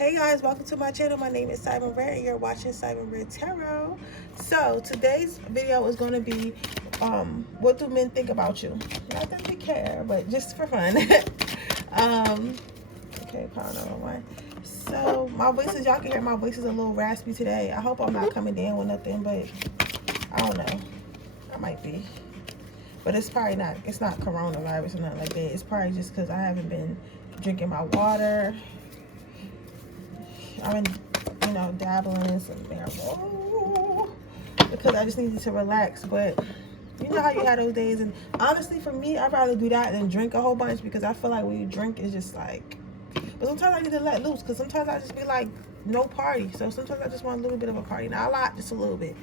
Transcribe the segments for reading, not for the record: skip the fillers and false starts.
Hey guys, welcome to my channel. My name is Siren Redd and you're watching Siren Redd Tarot. So today's video is going to be what do men think about you? Not that we care, but just for fun. Okay, power number one. So my voice is, y'all can hear my voice is a little raspy today. I hope I'm not coming down with nothing, but I don't know. I might be. But it's probably not, it's not coronavirus or nothing like that. It's probably just because I haven't been drinking my water. I've been, dabbling in some marijuana because I just needed to relax. But you know how you have those days, and honestly, for me, I'd rather do that than drink a whole bunch because I feel like when you drink, it's just like. But sometimes I need to let loose because sometimes I just be like, no party. So sometimes I just want a little bit of a party, not a lot, just a little bit,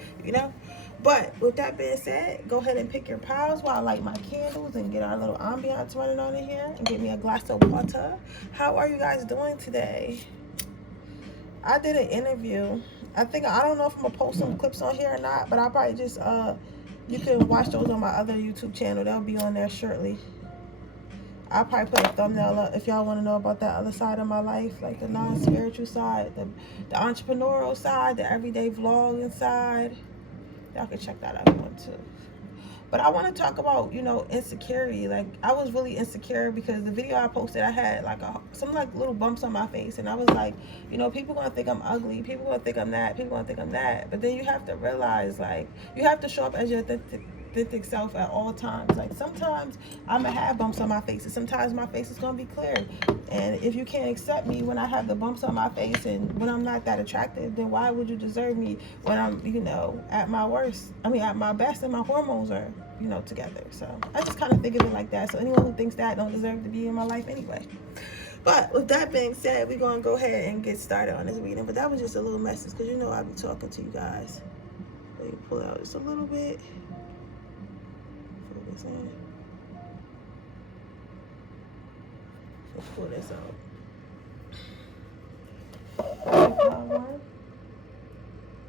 But with that being said, go ahead and pick your piles while I light my candles and get our little ambiance running on in here and get me a glass of water. How are you guys doing today? I did an interview. I don't know if I'm gonna post some clips on here or not, but I'll probably just you can watch those on my other YouTube channel. They'll be on there shortly. I'll probably put a thumbnail up if y'all want to know about that other side of my life, like the non-spiritual side, the entrepreneurial side, the everyday vlogging side. Y'all can check that out if you want to. But I want to talk about, insecurity. Like, I was really insecure because the video I posted, I had like some little bumps on my face. And I was like, people going to think I'm ugly. People going to think I'm that. People going to think I'm that. But then you have to realize, like, you have to show up as your authentic self at all times. Like, sometimes I'm going to have bumps on my face. And sometimes my face is going to be clear. And if you can't accept me when I have the bumps on my face and when I'm not that attractive, then why would you deserve me when I'm, at my worst? I mean, at my best and my hormones are, together. So I just kind of think of it like that. So anyone who thinks that don't deserve to be in my life anyway. But with that being said, we're going to go ahead and get started on this reading. But that was just a little message because I'll be talking to you guys. Let me pull out just a little bit. Focus in. Let's pull this out.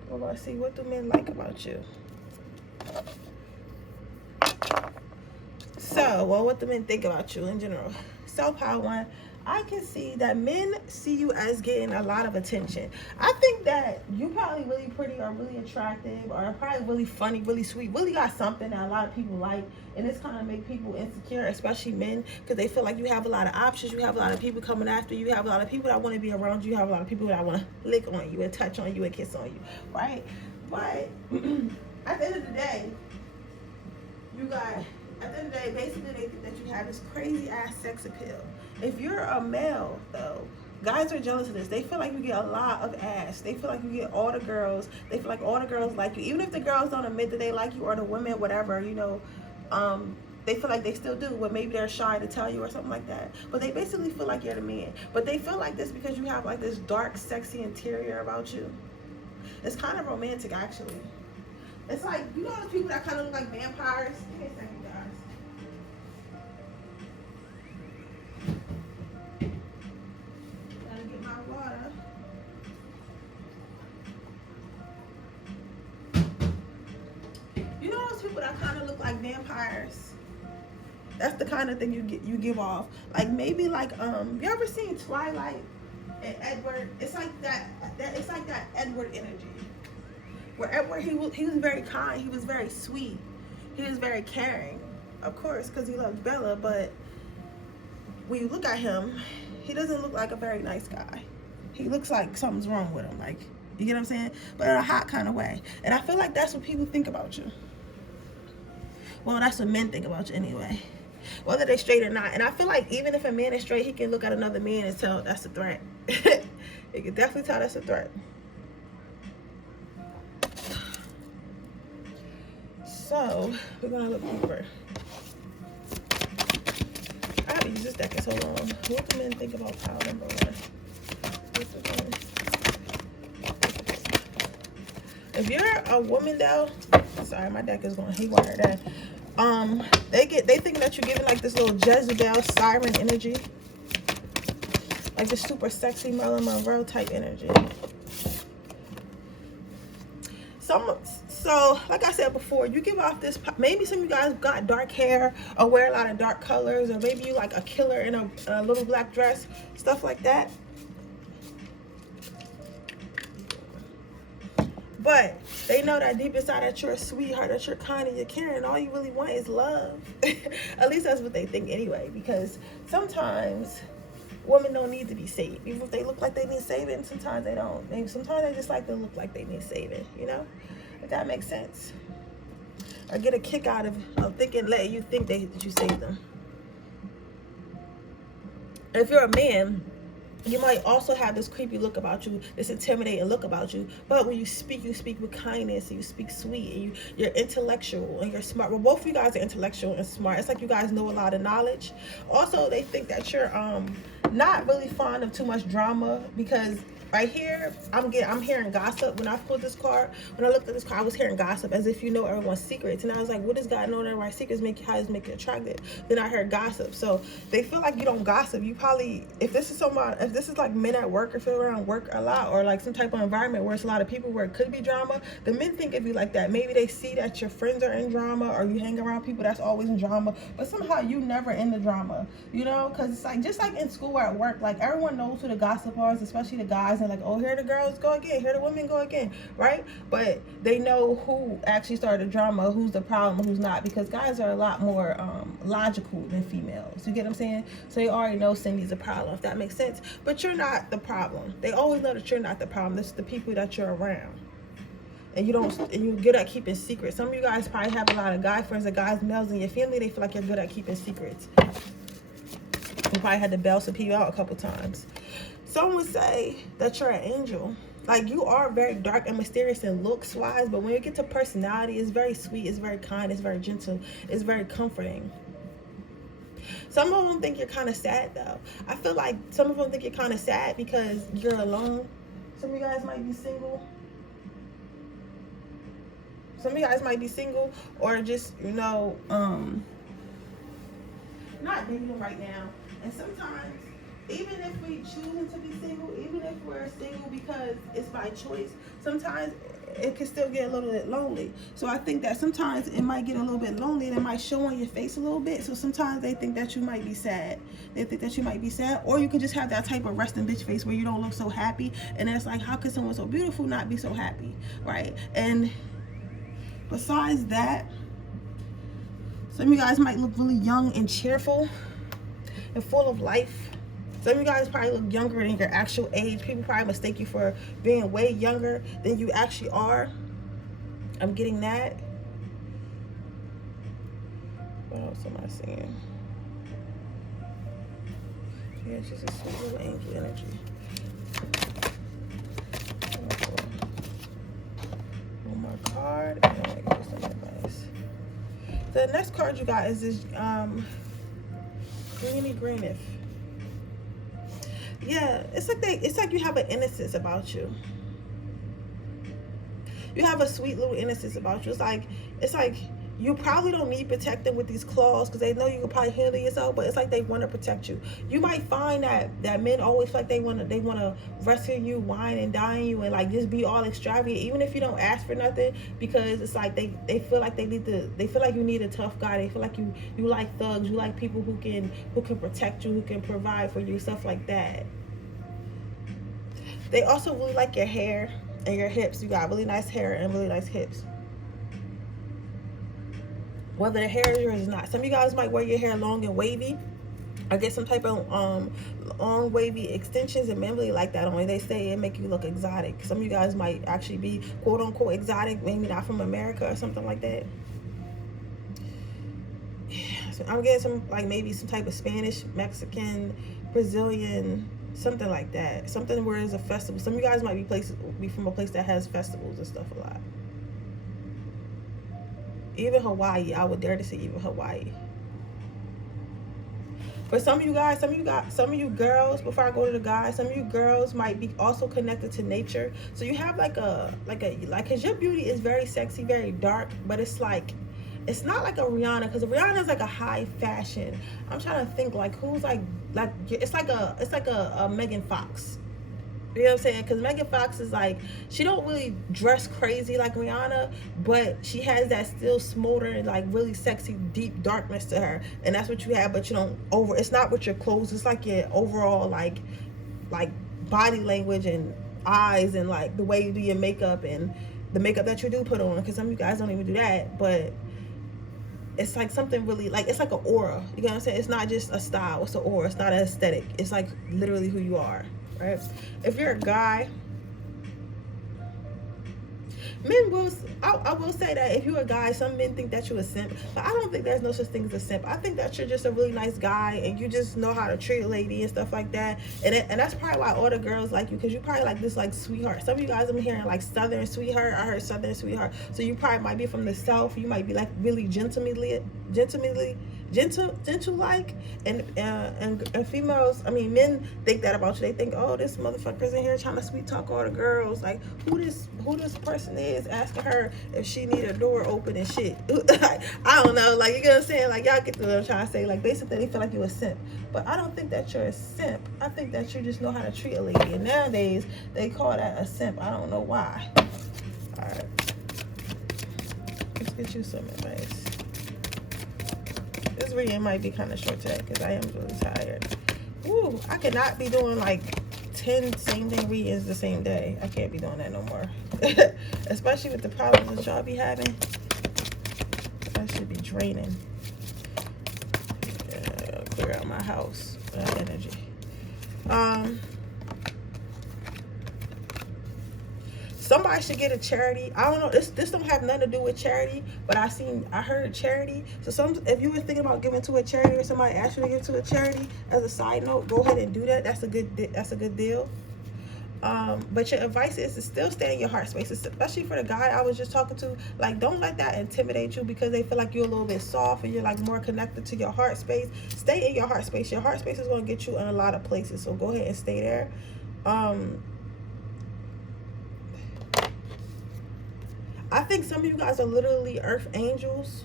Well, let's see, what do men like about you? So, what do men think about you in general? Self-power one, I can see that men see you as getting a lot of attention. I think that you probably really pretty or really attractive or probably really funny, really sweet, really got something that a lot of people like. And it's kind of make people insecure, especially men, because they feel like you have a lot of options. You have a lot of people coming after you. You have a lot of people that want to be around you. You have a lot of people that want to lick on you and touch on you and kiss on you, right? But at the end of the day, basically they think that you have this crazy ass sex appeal. If you're a male, though, guys are jealous of this. They feel like you get a lot of ass. They feel like you get all the girls. They feel like all the girls like you. Even if the girls don't admit that they like you, or the women, whatever, they feel like they still do, but maybe they're shy to tell you or something like that. But they basically feel like you're the man. But they feel like this because you have like this dark, sexy interior about you. It's kind of romantic, actually. It's like, those people that kind of look like vampires? Give me a second, guys. Gotta get my water. Those people that kind of look like vampires? That's the kind of thing you give off. Like, maybe like, you ever seen Twilight and Edward? It's like that Edward energy. Where Edward, he was very kind, he was very sweet, he was very caring, of course, because he loves Bella, but when you look at him, he doesn't look like a very nice guy. He looks like something's wrong with him, like, you get what I'm saying? But in a hot kind of way. And I feel like that's what people think about you. Well, that's what men think about you anyway, whether they're straight or not. And I feel like even if a man is straight, he can look at another man and tell that's a threat. He can definitely tell that's a threat. So, we're going to look deeper. I haven't used this deck in so long. What do men think about pile number one? If you're a woman, though, sorry, my deck is going haywire there. They think that you're giving like this little Jezebel siren energy. Like this super sexy Marilyn Monroe type energy. So, like I said before, you give off this, maybe some of you guys got dark hair or wear a lot of dark colors, or maybe you like a killer in a little black dress, stuff like that. But they know that deep inside that you're a sweetheart, that you're kind and you're caring. All you really want is love. At least that's what they think anyway. Because sometimes women don't need to be saved. Even if they look like they need saving, sometimes they don't. Sometimes they just like to look like they need saving, you know? If that makes sense. Or get a kick out of thinking, letting you think that you saved them. And if you're a man, you might also have this creepy look about you, this intimidating look about you. But when you speak with kindness, and you speak sweet, and you're intellectual and you're smart. Well, both of you guys are intellectual and smart. It's like you guys know a lot of knowledge. Also, they think that you're not really fond of too much drama, because right here, I'm hearing gossip. When I pulled this card, when I looked at this card, I was hearing gossip, as if you know everyone's secrets. And I was like, what does God know everyone's secrets how does make you attractive? Then I heard gossip. So they feel like you don't gossip. You probably, if this is like men at work, or if you're around work a lot, or like some type of environment where it's a lot of people where it could be drama, the men think of you like that. Maybe they see that your friends are in drama, or you hang around people that's always in drama, but somehow you never in the drama, you know? Because it's like, just like in school or at work, like everyone knows who the gossip are, especially the guys, and like, oh, here the girls go again, here the women go again, right? But they know who actually started the drama, who's the problem, who's not, because guys are a lot more logical than females. You get what I'm saying? So they already know Cindy's a problem, if that makes sense. But you're not the problem. They always know that you're not the problem. It's the people that you're around. And you're good at keeping secrets. Some of you guys probably have a lot of guy friends or guys, males in your family. They feel like you're good at keeping secrets. You probably had to bail some people out a couple times. Some would say that you're an angel. Like, you are very dark and mysterious in looks wise, but when you get to personality, it's very sweet, it's very kind, it's very gentle, it's very comforting. Some of them think you're kind of sad though. I feel like some of them think you're kind of sad because you're alone. Some of you guys might be single. Some of you guys might be single, or just, you know, not dating right now. And sometimes, even if we choose to be single, even if we're single because it's by choice, sometimes it can still get a little bit lonely. So I think that sometimes it might get a little bit lonely, and it might show on your face a little bit. So sometimes they think that you might be sad. They think that you might be sad, or you could just have that type of resting bitch face where you don't look so happy. And it's like, how could someone so beautiful not be so happy, right? And besides that, some of you guys might look really young and cheerful and full of life. Some of you guys probably look younger than your actual age. People probably mistake you for being way younger than you actually are. I'm getting that. What else am I seeing? Yeah, it's just a sweet little angel energy. One more card, and then I give you some advice. The next card you got is this greenish. Yeah, it's like you have an innocence about you. You have a sweet little innocence about you. It's like you probably don't need protecting with these claws, because they know you can probably handle yourself, but it's like they want to protect you. You might find that men always feel like they want to rescue you, wine and dine you, and like just be all extravagant, even if you don't ask for nothing, because it's like they feel like they feel like you need a tough guy. They feel like you like thugs, you like people who can protect you, who can provide for you, stuff like that. They also really like your hair and your hips. You got really nice hair and really nice hips. Whether the hair is yours or not. Some of you guys might wear your hair long and wavy, or get some type of long wavy extensions, and men really like that on. They say it make you look exotic. Some of you guys might actually be quote unquote exotic, maybe not from America or something like that. Yeah, so I'm getting some, like maybe some type of Spanish, Mexican, Brazilian, something like that. Something where there's a festival. Some of you guys might be from a place that has festivals and stuff a lot. Even Hawaii, I would dare to say even Hawaii. For some of you guys, some of you girls, before I go to the guys, some of you girls might be also connected to nature. So you have because your beauty is very sexy, very dark, but it's not like a Rihanna, because Rihanna is like a high fashion. I'm trying to think like who's like it's like a Megan Fox. You know what I'm saying? Because Megan Fox is like, she don't really dress crazy like Rihanna, but she has that still smoldering, like really sexy, deep darkness to her. And that's what you have, but you don't it's not with your clothes. It's like your overall like body language and eyes, and like the way you do your makeup, and the makeup that you do put on, because some of you guys don't even do that, but it's like something really, like, it's like an aura. You know what I'm saying? It's not just a style, it's an aura. It's not an aesthetic. It's like literally who you are, right? If you're a guy, men will, I will say that if you're a guy, some men think that you're a simp, but I don't think there's no such thing as a simp. I think that you're just a really nice guy, and you just know how to treat a lady and stuff like that, and that's probably why all the girls like you, because you probably like this, like, sweetheart. Some of you guys, I'm hearing like southern sweetheart. I heard southern sweetheart, so you probably might be from the south. You might be like really gentle like, and females, I mean, men think that about you. They think, oh, this motherfucker's in here trying to sweet talk all the girls, like, who this person is, asking her if she need a door open and shit. I don't know, like, you know what I'm saying? Like, y'all get what I'm trying to say. Like, basically they feel like you're a simp, but I don't think that you're a simp. I think that you just know how to treat a lady, and nowadays they call that a simp. I don't know why. All right, let's get you some advice. This reading might be kind of short today because I am really tired. Ooh, I cannot be doing like 10 same thing readings the same day. I can't be doing that no more. Especially with the problems that y'all be having. That should be draining. Yeah, clear out my house. That energy. Somebody should get a charity. I don't know. This don't have nothing to do with charity, but I heard charity. So if you were thinking about giving to a charity, or somebody asked you to give to a charity, as a side note, go ahead and do that. That's a good deal. But your advice is to still stay in your heart space, especially for the guy I was just talking to. Like, don't let that intimidate you because they feel like you're a little bit soft and you're like more connected to your heart space. Stay in your heart space. Your heart space is going to get you in a lot of places, so go ahead and stay there. I think some of you guys are literally earth angels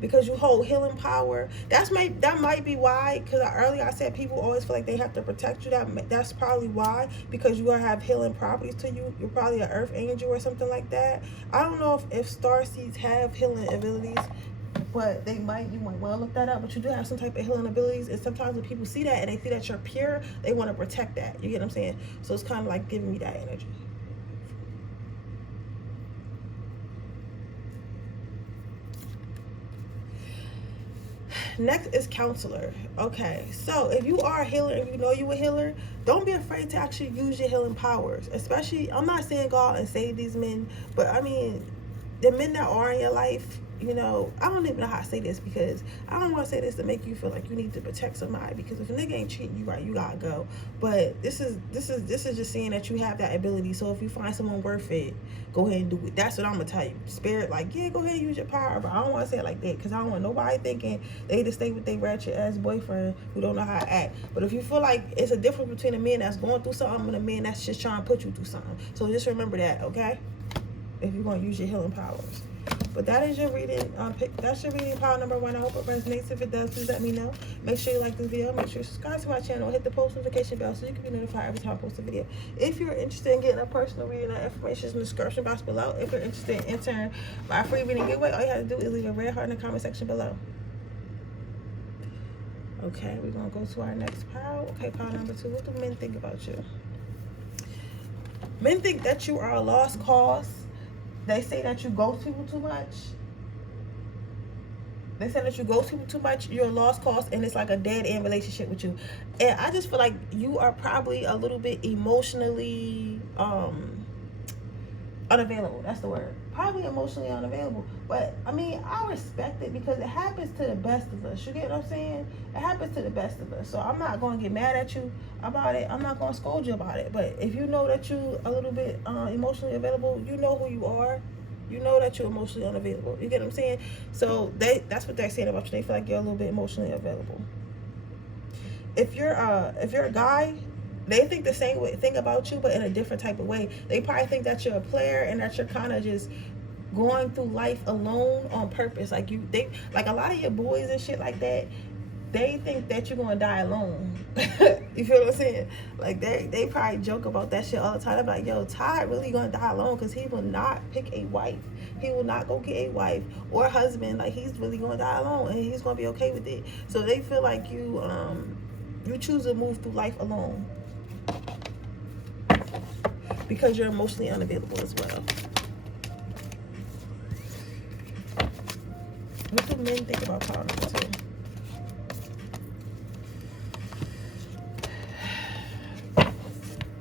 because you hold healing power. That might be why, because earlier I said people always feel like they have to protect you. That's probably why, because you have healing properties to you. You're probably an earth angel or something like that. I don't know if star seeds have healing abilities, but they might. You might want to look that up. But you do have some type of healing abilities, and sometimes when people see that and they see that you're pure, they want to protect that. You get what I'm saying? So it's kind of like giving me that energy. Next is counselor. Okay, so if you are a healer and you know you a healer, don't be afraid to actually use your healing powers. Especially, I'm not saying go out and save these men, but I mean, the men that are in your life, you know, I don't even know how to say this, because I don't want to say this to make you feel like you need to protect somebody, because if a nigga ain't treating you right, you gotta go. But this is just saying that you have that ability. So if you find someone worth it, go ahead and do it. That's what I'm gonna tell you. Spirit, like, yeah, go ahead and use your power, but I don't want to say it like that, because I don't want nobody thinking they need to stay with their ratchet ass boyfriend who don't know how to act. But if you feel like it's a difference between a man that's going through something and a man that's just trying to put you through something, so just remember that, okay? If you're gonna use your healing powers. But that is your reading. That's your reading pile number 1. I hope it resonates. If it does, please let me know. Make sure you like this video. Make sure you subscribe to my channel. Hit the post notification bell so you can be notified every time I post a video. If you're interested in getting a personal reading, that information is in the description box below. If you're interested in entering my free reading giveaway, all you have to do is leave a red heart in the comment section below. Okay, we're going to go to our next pile. Okay, pile number 2. What do men think about you? Men think that you are a lost cause. They say that you ghost people too much. They say that you ghost people too much. You're a lost cause, and it's like a dead end relationship with you. And I just feel like you are probably a little bit emotionally unavailable. That's the word. Probably emotionally unavailable. But I mean, I respect it because it happens to the best of us. You get what I'm saying? It happens to the best of us. So I'm not going to get mad at you about it. I'm not going to scold you about it. But if you know that you a little bit emotionally available, you know who you are. You know that you're emotionally unavailable. You get what I'm saying? So that's what they're saying about you. They feel like you're a little bit emotionally available. If you're a guy, they think the same thing about you, but in a different type of way. They probably think that you're a player and that you're kind of just going through life alone on purpose. Like like a lot of your boys and shit like that, they think that you're gonna die alone. You feel what I'm saying? Like they probably joke about that shit all the time. They're like, yo, Todd really gonna die alone because he will not pick a wife. He will not go get a wife or a husband. Like, he's really gonna die alone and he's gonna be okay with it. So they feel like you choose to move through life alone. because you're emotionally unavailable as well. What do men think about power number 2?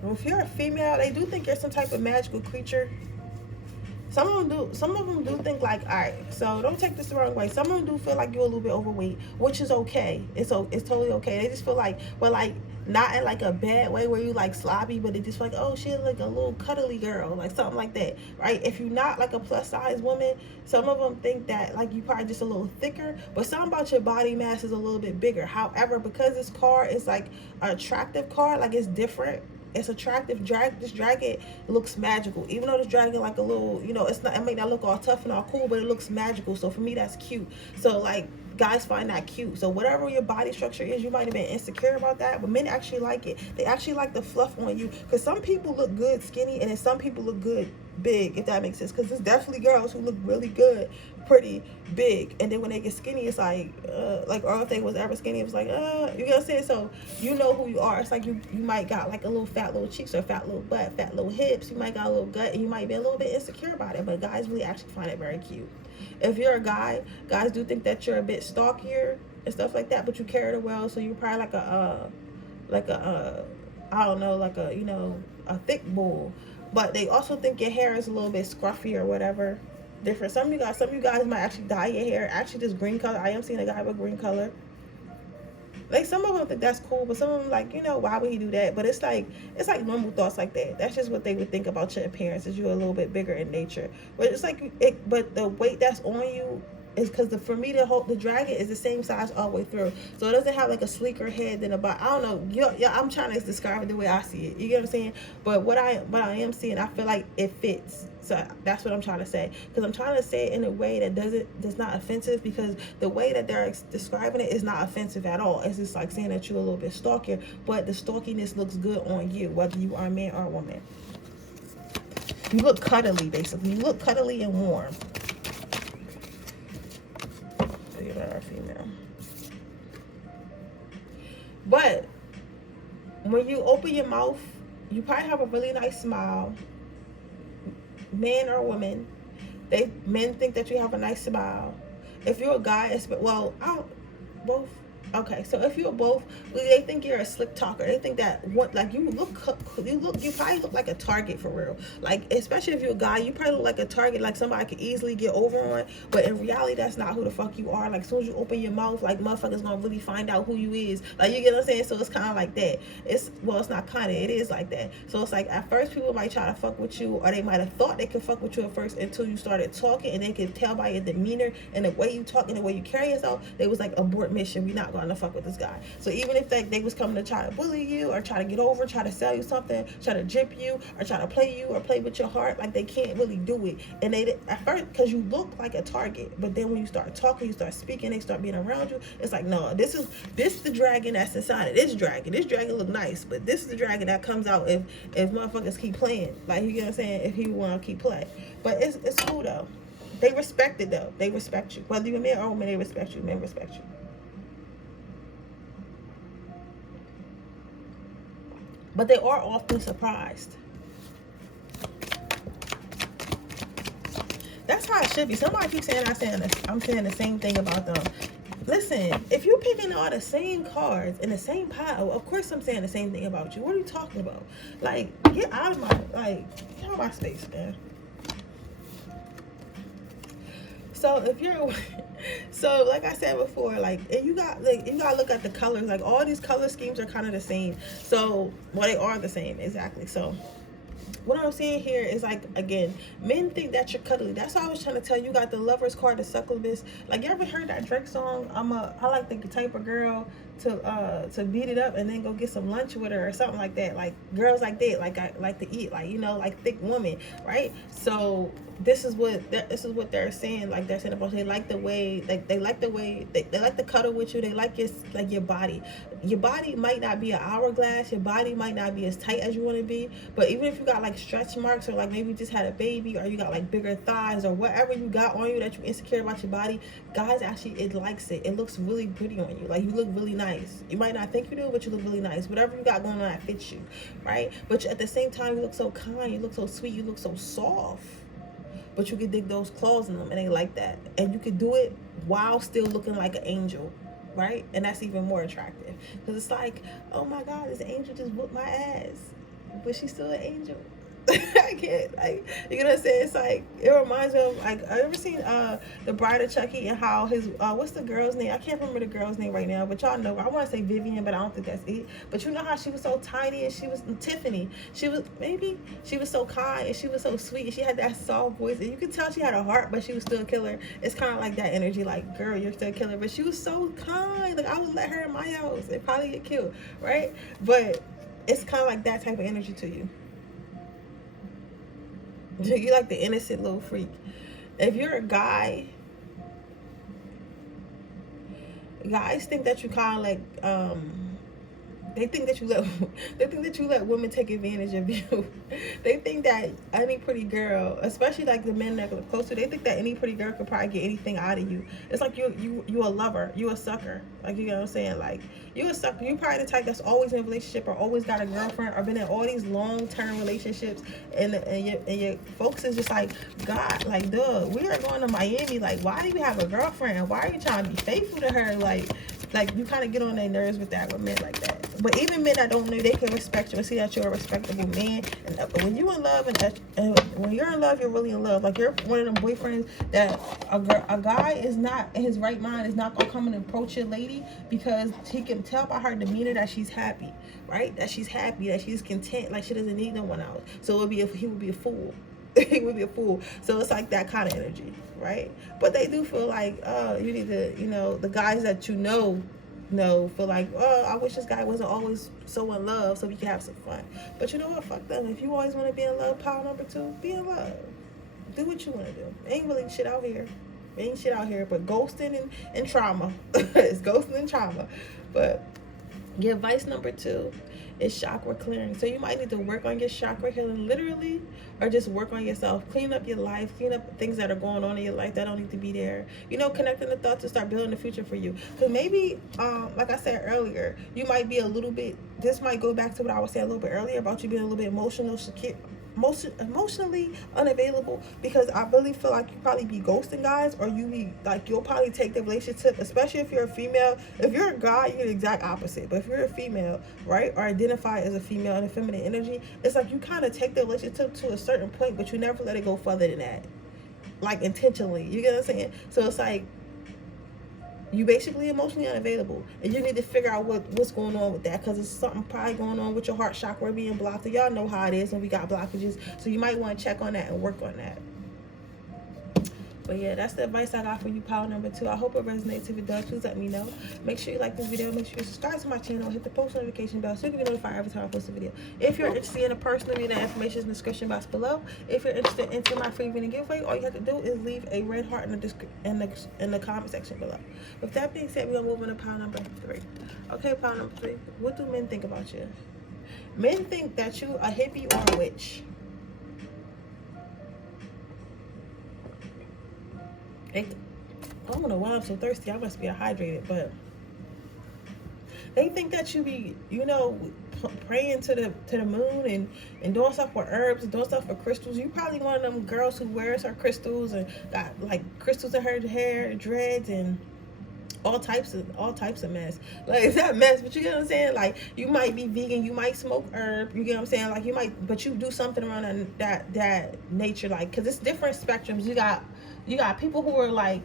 Well, if you're a female, they do think you're some type of magical creature. Some of them do think like, all right, so don't take this the wrong way. Some of them do feel like you're a little bit overweight, which is okay. It's totally okay. They just feel like, well, like, not in like a bad way where you like sloppy, but they just like, oh, she's like a little cuddly girl, like something like that, right? If you're not like a plus size woman, some of them think that like you probably just a little thicker, but something about your body mass is a little bit bigger. However, because this card is like an attractive card, like it's different, it's attractive. This dragon looks magical, even though this dragon like a little, you know, it's not, it may not look all tough and all cool, but it looks magical. So for me, that's cute. So like, guys find that cute. So whatever your body structure is, you might have been insecure about that, but men actually like it. They actually like the fluff on you, because some people look good skinny, and then some people look good big, if that makes sense. Because there's definitely girls who look really good pretty big, and then when they get skinny, it's like or if they was ever skinny, it was like you know what I'm saying? So you know who you are. It's like you might got like a little fat little cheeks, or fat little butt, fat little hips. You might got a little gut, and you might be a little bit insecure about it, but guys really actually find it very cute. If you're a guy, guys do think that you're a bit stockier and stuff like that, but you carry it well, so you're probably like I don't know, like a, you know, a thick bull. But they also think your hair is a little bit scruffy or whatever. Different. Some of you guys might actually dye your hair actually this green color. I am seeing a guy with green color. Like, some of them think that's cool, but some of them like, you know, why would he do that? But it's like normal thoughts like that. That's just what they would think about your appearance, is you're a little bit bigger in nature. But it's like but the weight that's on you is because for me the dragon is the same size all the way through, so it doesn't have like a sleeker head than a body. I don't know. Yeah, I'm trying to describe it the way I see it. You get what I'm saying? But what I am seeing, I feel like it fits. So that's what I'm trying to say, because I'm trying to say it in a way that's not offensive, because the way that they're describing it is not offensive at all. It's just like saying that you're a little bit stalkier, but the stalkiness looks good on you, whether you are a man or a woman. You look cuddly, basically. You look cuddly and warm. Are female. But when you open your mouth, you probably have a really nice smile. Man or woman, men think that you have a nice smile. If you're a guy, well, both. Okay, so if you're both, they think you're a slick talker. They think that you probably look like a target for real. Like, especially if you're a guy, you probably look like a target, like somebody could easily get over on. But in reality, that's not who the fuck you are. Like, as soon as you open your mouth, like, motherfuckers gonna really find out who you is. Like, you get what I'm saying? So it's kind of like that. It's not kind of, it is like that. So it's like, at first people might try to fuck with you, or they might have thought they could fuck with you at first, until you started talking, and they could tell by your demeanor and the way you talk and the way you carry yourself, they was like, abort mission. We're not going to fuck with this guy. So even if they was coming to try to bully you, or try to get over, try to sell you something, try to jip you, or try to play you, or play with your heart, like, they can't really do it. And they, at first, because you look like a target, but then when you start talking, you start speaking, they start being around you, it's like, no, this is the dragon that's inside of this dragon. This dragon look nice, but this is the dragon that comes out if motherfuckers keep playing. Like, you get what I'm saying? If you want to keep playing. But it's cool though. They respect it though. They respect you. Whether you're a man or a woman, they respect you. Men respect you. But they are often surprised. That's how it should be. Somebody keeps saying I'm saying the same thing about them. Listen, if you're picking all the same cards in the same pile, of course I'm saying the same thing about you. What are you talking about? Like, get out of my space, man. So like I said before, like, and you gotta look at the colors. Like, all these color schemes are kind of the same. So, well, they are the same, exactly. So what I'm seeing here is, like, again, men think that you're cuddly. That's why I was trying to tell you. You got the Lover's card, the Succubus. Like, you ever heard that Drake song? I like the type of girl to beat it up and then go get some lunch with her or something like that. Like, girls like that, like, I like to eat, like, you know, like thick woman, right? So this is what they're saying. Like, they're saying about, they like the way, like, they like the cuddle with you. They like your body. your body might not be an hourglass, your body might not be as tight as you want to be, but even if you got like stretch marks, or like maybe you just had a baby, or you got like bigger thighs, or whatever you got on you that you're insecure about your body, guys, actually, it likes it. It looks really pretty on you. Like, you look really nice. You might not think you do, but you look really nice. Whatever you got going on, that fits you, right? But at the same time, you look so kind, you look so sweet, you look so soft, but you can dig those claws in them, and they like that. And you can do it while still looking like an angel, right? And that's even more attractive, because it's like, oh my God, this angel just whooped my ass, but she's still an angel. I can't, like, you know what I'm saying? It's like, it reminds me of, like, I ever seen The Bride of Chucky, and how his what's the girl's name? I can't remember the girl's name right now, but y'all know, I want to say Vivian, but I don't think that's it. But you know how she was so tiny, and she was Tiffany, she was so kind, and she was so sweet, and she had that soft voice, and you could tell she had a heart, but she was still a killer. It's kind of like that energy, like, girl, you're still a killer, but she was so kind. Like, I would let her in my house and probably get killed, right? But it's kind of like that type of energy to you. You like the innocent little freak. If you're a guy, guys think that you kind of like they think that you let women take advantage of you. They think that any pretty girl, especially like the men that are closer, they think that any pretty girl could probably get anything out of you. It's like you a lover, you a sucker. Like, you know what I'm saying? Like, you a sucker. You probably the type that's always in a relationship, or always got a girlfriend, or been in all these long-term relationships, and your folks is just like, God, like, duh, we are going to Miami. Like, why do you have a girlfriend? Why are you trying to be faithful to her? Like, you kind of get on their nerves with that, with men like that. But even men that don't know, they can respect you and see that you're a respectable man. And when you in love, and when you're in love, you're really in love. Like, you're one of them boyfriends that a guy is not in his right mind, is not gonna come and approach your lady, because he can tell by her demeanor that she's happy, right? That she's happy, that she's content, like she doesn't need no one else. So he would be a fool. He would be a fool. So it's like that kind of energy, right? But they do feel like, you need to, you know, the guys that you know feel like, oh, I wish this guy wasn't always so in love, so we can have some fun. But you know what? Fuck them. If you always want to be in love, pile number 2, be in love. Do what you want to do. Ain't really shit out here. Ain't shit out here but ghosting and trauma. It's ghosting and trauma. But your advice number 2 is chakra clearing. So you might need to work on your chakra healing, literally, or just work on yourself. Clean up your life, clean up things that are going on in your life that don't need to be there. You know, connecting the thoughts to start building the future for you. Because maybe, like I said earlier, you might be a little bit, this might go back to what I was saying a little bit earlier about you being a little bit emotionally unavailable, because I really feel like you probably be ghosting guys, or you be like, you'll probably take the relationship, especially if you're a female. If you're a guy, you're the exact opposite. But if you're a female, right, or identify as a female in a feminine energy, it's like you kind of take the relationship to a certain point, but you never let it go further than that, like intentionally. You get what I'm saying? So it's like, you basically emotionally unavailable, and you need to figure out what's going on with that, because it's something probably going on with your heart chakra being blocked. And y'all know how it is when we got blockages, so you might want to check on that and work on that. But yeah, that's the advice I got for you, pile number 2. I hope it resonates. If it does, please let me know. Make sure you like this video. Make sure you subscribe to my channel. Hit the post notification bell so you can be notified every time I post a video. If you're interested in a personal reading, information is in the description box below. If you're interested in my free reading giveaway, all you have to do is leave a red heart in the comment section below. With that being said, we're going to move on to pile number 3. Okay, pile number 3. What do men think about you? Men think that you a hippie or a witch. I don't know why I'm so thirsty. I must be dehydrated, but they think that you be, you know, praying to the moon and doing stuff with herbs and doing stuff with crystals. You probably one of them girls who wears her crystals and got like crystals in her hair, dreads, and all types of mess. Like, it's not mess, but you get what I'm saying? Like, you might be vegan, you might smoke herb, you get what I'm saying? Like, you might, but you do something around that nature, like, because it's different spectrums. You got people who are like,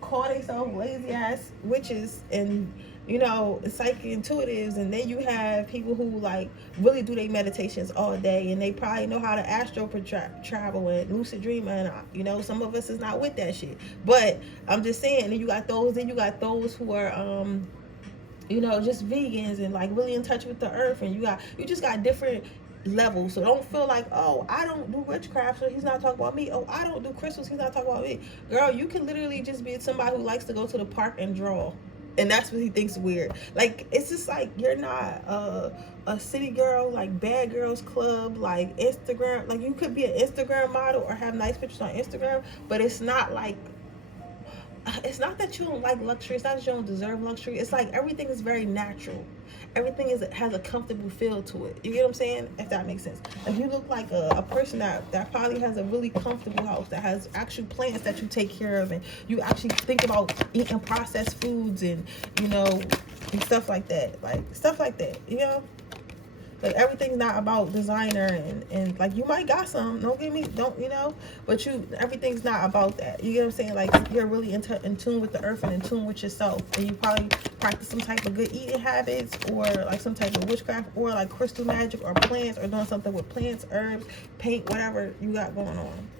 call themselves lazy ass witches and, you know, psychic intuitives, and then you have people who like really do their meditations all day, and they probably know how to astral travel and lucid dream, and you know, some of us is not with that shit. But I'm just saying, and you got those who are you know, just vegans and like really in touch with the earth, and you just got different levels. So don't feel like, oh, I don't do witchcraft, so he's not talking about me. Oh, I don't do crystals, he's not talking about me. Girl, you can literally just be somebody who likes to go to the park and draw. And that's what he thinks weird. Like, it's just like, you're not a city girl, like bad girls club, like Instagram. Like, you could be an Instagram model or have nice pictures on Instagram, but it's not like, it's not that you don't like luxury. It's not that you don't deserve luxury. It's like everything is very natural. Everything has a comfortable feel to it. You get what I'm saying? If that makes sense. If you look like a person that probably has a really comfortable house, that has actual plants that you take care of, and you actually think about eating processed foods and, you know, and stuff like that. Like, stuff like that, you know? Like, everything's not about designer and like, you might got some, don't get me, don't, you know, but everything's not about that. You get what I'm saying? Like, you're really in tune with the earth and in tune with yourself, and you probably practice some type of good eating habits, or like some type of witchcraft, or like crystal magic, or plants, or doing something with plants, herbs, paint, whatever you got going on.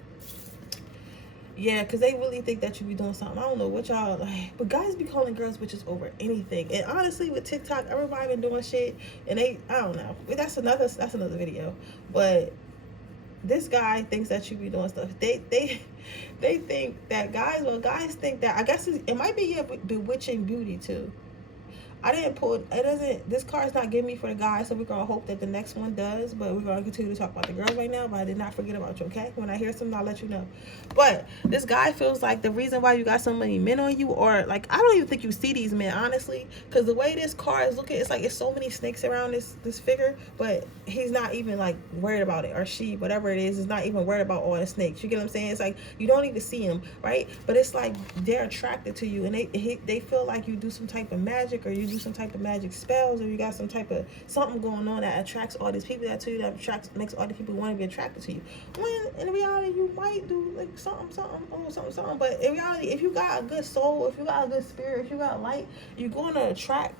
Yeah, because they really think that you be doing something. I don't know what y'all like, but guys be calling girls bitches over anything. And honestly, with TikTok, everybody been doing shit, and I don't know. That's another video. But this guy thinks that you be doing stuff. They think that guys think that, I guess it might be your bewitching beauty too. I didn't pull it. Doesn't. This card's not giving me for the guys, so we're gonna hope that the next one does. But we're gonna continue to talk about the girls right now. But I did not forget about you. Okay, when I hear something, I'll let you know. But this guy feels like the reason why you got so many men on you, or like, I don't even think you see these men, honestly, because the way this card is looking, it's like it's so many snakes around this figure. But he's not even like worried about it, or she, whatever it is not even worried about all the snakes. You get what I'm saying? It's like you don't even see them, right? But it's like they're attracted to you, and they feel like you do some type of magic, or you do some type of magic spells, or you got some type of something going on that attracts all these people to you, that makes all these people want to be attracted to you. When in reality, you might do like something, but in reality, if you got a good soul, if you got a good spirit, if you got light, you're going to attract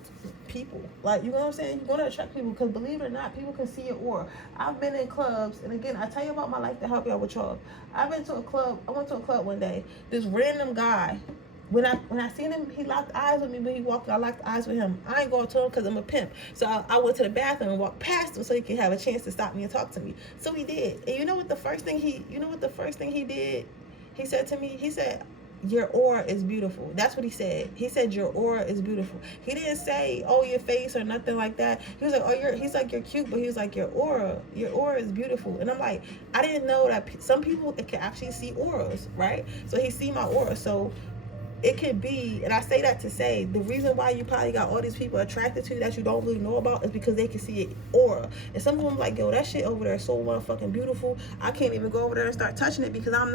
people. Like, you know what I'm saying? You're going to attract people, because believe it or not, people can see your aura. I've been in clubs, and again, I tell you about my life to help y'all with y'all. I went to a club one day. This random guy, when I seen him, he locked eyes with me. When he walked, I locked eyes with him. I ain't going to him because I'm a pimp. So I went to the bathroom and walked past him so he could have a chance to stop me and talk to me. So he did. And you know what the first thing he did? He said to me, he said, "Your aura is beautiful." That's what he said. He said, "Your aura is beautiful." He didn't say, "Oh, your face," or nothing like that. He was like, "Oh, he's like, you're cute," but he was like, your aura is beautiful. And I'm like, I didn't know that some people can actually see auras, right? So he see my aura. So it could be, and I say that to say, the reason why you probably got all these people attracted to you that you don't really know about is because they can see it aura. And some of them like, yo, that shit over there is so motherfucking beautiful. I can't even go over there and start touching it because I'm not